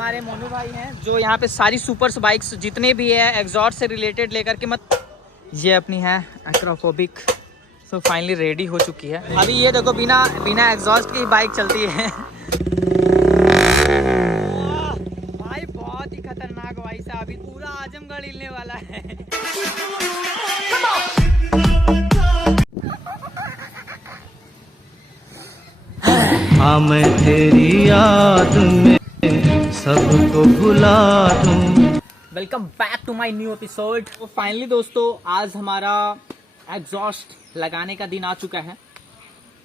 हमारे मोनू भाई हैं जो यहाँ पे सारी सुपर्स बाइक्स जितने भी है एग्जॉस्ट से रिलेटेड लेकर के मत ये अपनी है एक्रोफोबिक। सो फाइनली रेडी हो चुकी है। अभी ये देखो बिना एग्जॉस्ट की बाइक चलती है। भाई बहुत ही खतरनाक भाई साहब, अभी पूरा आजमगढ़ हिलने वाला है। हाँ मैं तेरी याद में सबको भुला दूं। Welcome back to my new episode. तो फाइनली दोस्तों आज हमारा एग्जॉस्ट लगाने का दिन आ चुका है।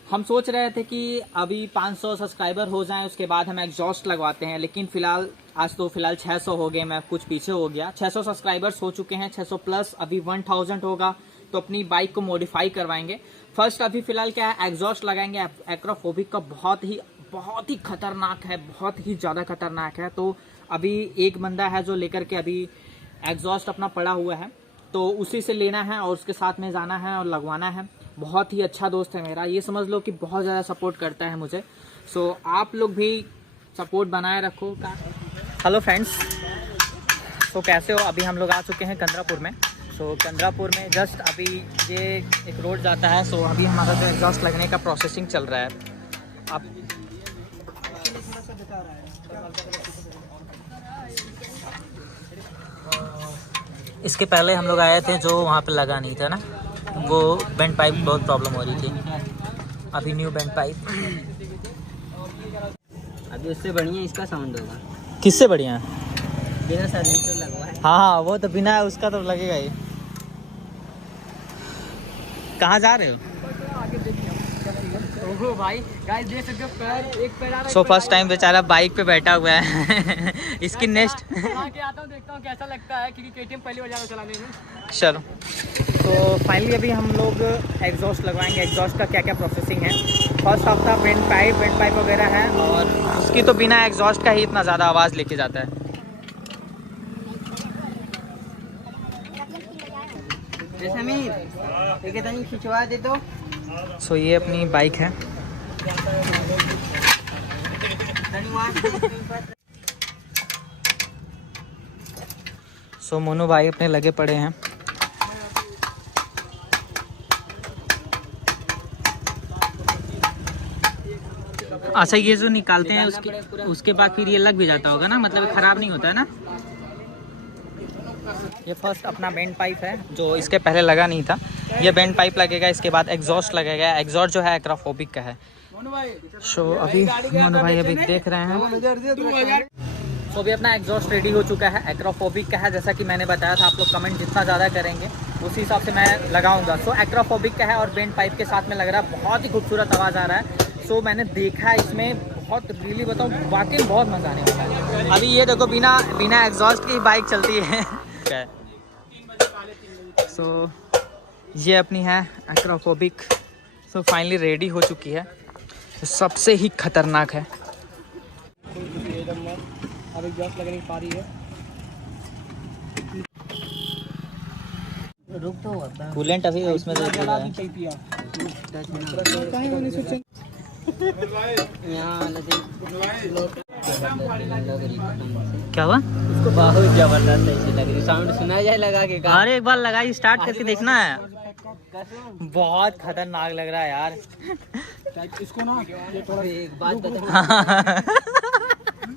हम सोच रहे थे कि अभी 500 सब्सक्राइबर हो जाएं उसके बाद हम एग्जॉस्ट लगवाते हैं, लेकिन फिलहाल आज तो फिलहाल 600 हो गए, मैं कुछ पीछे हो गया। 600 सब्सक्राइबर्स हो चुके हैं, 600 प्लस अभी 1000 होगा तो अपनी बाइक को मॉडिफाई करवाएंगे। फर्स्ट अभी फिलहाल क्या है एग्जॉस्ट लगाएंगे। एक्रोफोबिक का बहुत ही खतरनाक है, बहुत ही ज़्यादा खतरनाक है। तो अभी एक बंदा है जो लेकर के अभी एग्जॉस्ट अपना पड़ा हुआ है, तो उसी से लेना है और उसके साथ में जाना है और लगवाना है। बहुत ही अच्छा दोस्त है मेरा, ये समझ लो कि बहुत ज़्यादा सपोर्ट करता है मुझे। सो आप लोग भी सपोर्ट बनाए रखो। हेलो फ्रेंड्स, तो कैसे हो? अभी हम लोग आ चुके हैं कंद्रापुर में। सो कंद्रापुर में जस्ट अभी ये एक रोड जाता है। सो अभी हमारा जो एग्जॉस्ट लगने का प्रोसेसिंग चल रहा है। अब इसके पहले हम लोग आए थे जो वहाँ पे लगा नहीं था ना, वो बेंड पाइप बहुत प्रॉब्लम हो रही थी। अभी न्यू बेंड पाइप, अभी उससे बढ़िया इसका साउंड होगा। किससे बढ़िया? बिना साइलेंसर लगवा है। हाँ वो तो बिना उसका तो लगेगा ही। कहाँ जा रहे हो? ओहो भाई गाइस देख सकते हो, पैर एक पैर आ रहा है। सो फर्स्ट टाइम बेचारा बाइक पे बैठा हुआ है। इसकी नेक्स्ट आगे आता हूँ, देखता हूँ कैसा लगता है, क्योंकि केटीएम पहली बार जा रहा हूं चलाने में। चलो, तो फाइनली अभी हम लोग एग्जॉस्ट लगवाएंगे। एग्जॉस्ट का क्या क्या प्रोसेसिंग है? फर्स्ट हफ्ता बेंड पाइप वगैरह है, और उसकी तो बिना एग्जॉस्ट का ही इतना ज़्यादा आवाज़ लेके जाता है। खिंचवा दे तो। सो ये अपनी बाइक है। सो मोनू भाई अपने लगे पड़े हैं। अच्छा, ये जो निकालते हैं उसके बाद फिर ये लग भी जाता होगा ना, मतलब खराब नहीं होता है ना? ये फर्स्ट अपना बेंड पाइप है जो इसके पहले लगा नहीं था। ये बेंड पाइप लगेगा, इसके बाद एग्जॉस्ट लगेगा। एग्जॉस्ट जो है एक्रोफोबिक का है। सो अभी मोनू भाई अभी देख रहे हैं। सो अभी अपना एग्जॉस्ट रेडी हो चुका है, एक्रोफोबिक का है। जैसा कि मैंने बताया था, आप लोग कमेंट जितना ज़्यादा करेंगे उसी हिसाब से मैं लगाऊंगा। सो एक्रोफोबिक का है और बेंड पाइप के साथ में लग रहा है, बहुत ही खूबसूरत आवाज़ आ रहा है। सो मैंने देखा है इसमें, बहुत रियली बताऊँ वाकई बहुत मज़ा आने वाला है। अभी ये देखो बिना एग्जॉस्ट की बाइक चलती है। सो ये अपनी है एक्रोफोबिक। सो फाइनली रेडी हो चुकी है। सबसे ही खतरनाक है। अभी एग्जॉस्ट लगने की पारी है। रुक तो होता है, कूलेंट अभी उसमें दे दिया है। क्या हुआ? उसको बहुत जबरदस्त ऐसी लग रही, साउंड सुना जाए लगा के। अरे एक बार लगाई, स्टार्ट करके देखना है। बहुत खतरनाक लग रहा है यार। इसको ना ये थोड़ा एक बात बता,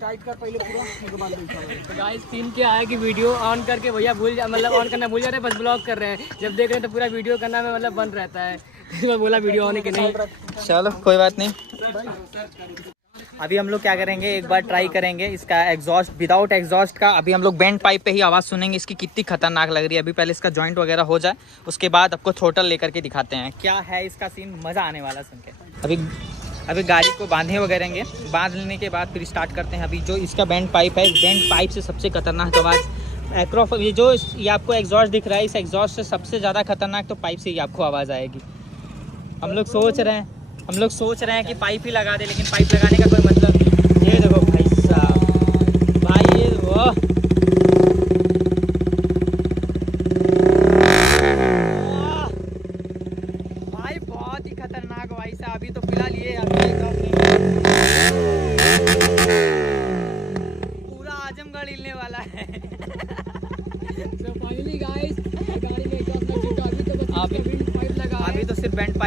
टाइट कर पहले पूरा। तो गाइस सीन क्या है कि वीडियो ऑन करके भैया मतलब ऑन करना भूल जा रहे हैं, बस ब्लॉग कर रहे हैं। जब देख रहे हैं तो पूरा वीडियो करना में मतलब बंद रहता है। तो बोला वीडियो ऑन है कि नहीं। चलो कोई बात नहीं। अभी हम लोग क्या करेंगे, एक बार ट्राई करेंगे इसका एग्जॉस्ट विदाउट एग्जॉस्ट का। अभी हम लोग बेंड पाइप पे ही आवाज़ सुनेंगे इसकी कितनी खतरनाक लग रही है। अभी पहले इसका जॉइंट वगैरह हो जाए, उसके बाद आपको थ्रोटल लेकर के दिखाते हैं क्या है इसका सीन। मज़ा आने वाला सुन के। अभी गाड़ी को बांधे वगैरह बांध लेने के बाद फिर स्टार्ट करते हैं। अभी जो इसका बेंड पाइप है, बेंड पाइप से सबसे खतरनाक आवाज़ ये आपको एग्जॉस्ट दिख रहा है, इस एग्जॉस्ट से सबसे ज़्यादा खतरनाक तो पाइप से ही आपको आवाज़ आएगी। हम लोग सोच रहे हैं कि पाइप ही लगा दे, लेकिन पाइप लगाने का कोई मतलब नहीं। ये देखो भाई साहब, भाई ये वो भाई बहुत ही खतरनाक भाई साहब। अभी तो फिलहाल ये पूरा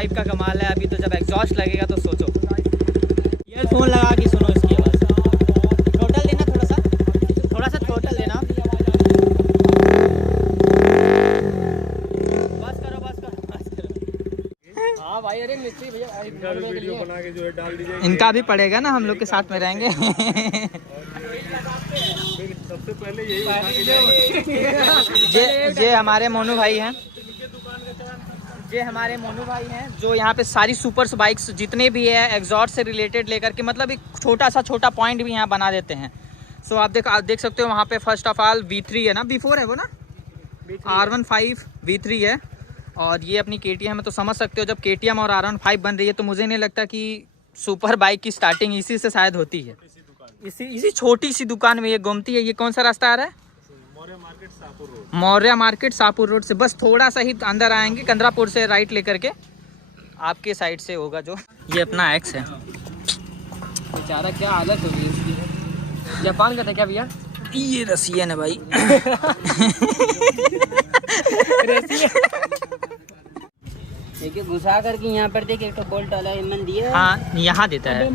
वाइब का कमाल है। अभी तो जब एग्जॉस्ट लगेगा तो सोचो। ईयरफोन लगा के सुनो इसकी आवाज़। थ्रोटल देना थोड़ा सा थ्रोटल देना। बस करो। हाँ भाई, अरे मिस्त्री भैया वीडियो बना के जो है डाल दीजिए। इनका भी पड़ेगा ना, हम लोग के साथ में रहेंगे। सबसे पहले यही ये हमारे मोनू भाई हैं। ये हमारे मोनू भाई हैं जो यहाँ पे सारी सुपर बाइक्स जितने भी है एग्जॉस्ट से रिलेटेड लेकर के, मतलब एक छोटा पॉइंट भी यहाँ बना देते हैं। सो आप देख सकते हो वहाँ पे फर्स्ट ऑफ ऑल V3 है ना, V4 है वो ना, R15 V3 है। और ये अपनी KTM है। तो समझ सकते हो जब KTM और R15 बन रही है तो मुझे नहीं लगता कि सुपर बाइक की स्टार्टिंग इसी से शायद होती है। इसी छोटी सी दुकान में ये घूमती है। ये कौन सा रास्ता आ रहा है? मौर्या मार्केट शाहपुर रोड से बस थोड़ा सा ही अंदर आएंगे, कंदरापुर से राइट लेकर के आपके साइड से होगा जो। ये अपना एक्स है। बेचारा क्या हालत होगी इसकी। जापान का था क्या भैया? ये रसियन है भाई। देखिए घुसा करके यहाँ पर देखिए एक बोल्ट वाला मन दिया। हाँ यहाँ देता है।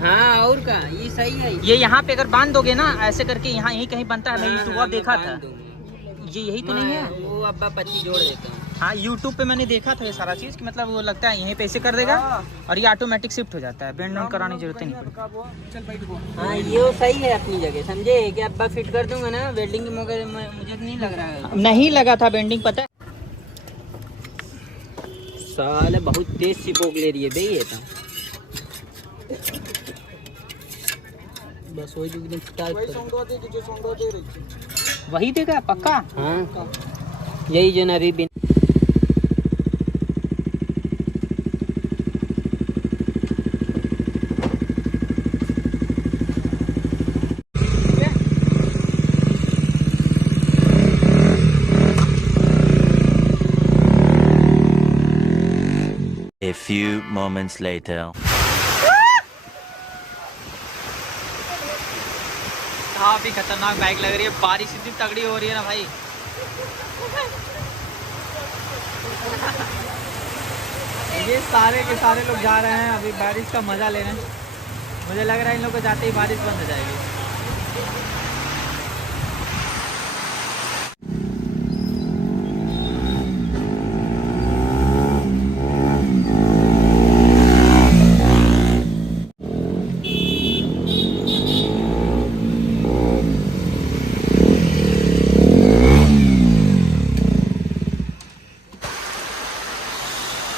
हाँ और का ये सही है। ये यहाँ पे अगर बांध दोगे ना ऐसे करके, यहाँ यहीं कहीं बनता है। मैं यूट्यूब देखा था। ये यही तो नहीं है? वो अब्बा पत्ती जोड़ देता हूँ। हाँ यूट्यूब पे मैंने देखा था ये सारा चीज़ कि मतलब वो लगता है यहीं पे ऐसे कर देगा और ये ऑटोमेटिक शिफ्ट हो जाता है। बेंड डाउन कराने की जरूरत ही नहीं पड़ती। हाँ ये सही है अपनी जगह, समझे कि अब्बा फिट कर दूंगा ना वेल्डिंग के मौके। मुझे नहीं लग रहा है। नहीं लगा था बेंडिंग, पता है। साले बहुत तेज सिपोक ले रही है बे ये तो। बस वही जो वही देगा पक्का। हाँ यही जो ना अभी भी। A few moments later. काफी खतरनाक बाइक लग रही है। बारिश इतनी तगड़ी हो रही है ना भाई। ये सारे के सारे लोग जा रहे हैं अभी बारिश का मजा लेने। मुझे लग रहा है इन लोगों को जाते ही बारिश बंद हो जाएगी।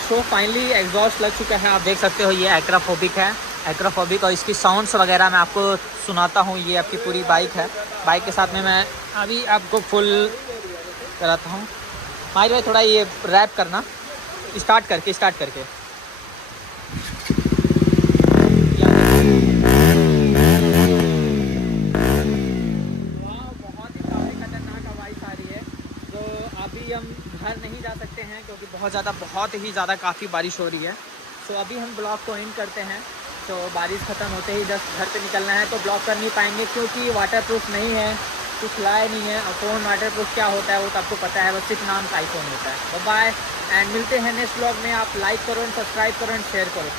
तो फाइनली एग्जॉस्ट लग चुका है। आप देख सकते हो ये एक्राफोबिक है। एक्राफोबिक और इसकी साउंड्स वगैरह मैं आपको सुनाता हूँ। ये आपकी पूरी बाइक है। बाइक के साथ में मैं अभी आपको फुल कराता हूँ। भाई थोड़ा ये रैप करना स्टार्ट करके बहुत ही काफ़ी खतरनाक आवाज़ आ रही है। तो अभी हम घर नहीं जा सकते हैं क्योंकि बहुत ही ज़्यादा काफ़ी बारिश हो रही है। तो अभी हम ब्लॉग को एंड करते हैं। तो बारिश ख़त्म होते ही जस्ट घर पे निकलना है। तो ब्लॉग कर नहीं पाएंगे क्योंकि वाटरप्रूफ नहीं है, कुछ लाए नहीं है। और फ़ोन वाटरप्रूफ क्या होता है वो तो आपको पता है, बस सिर्फ नाम का आईफोन होता है। बाय एंड मिलते हैं नेक्स्ट ब्लॉग में। आप लाइक करो, सब्सक्राइब करो एंड शेयर करो।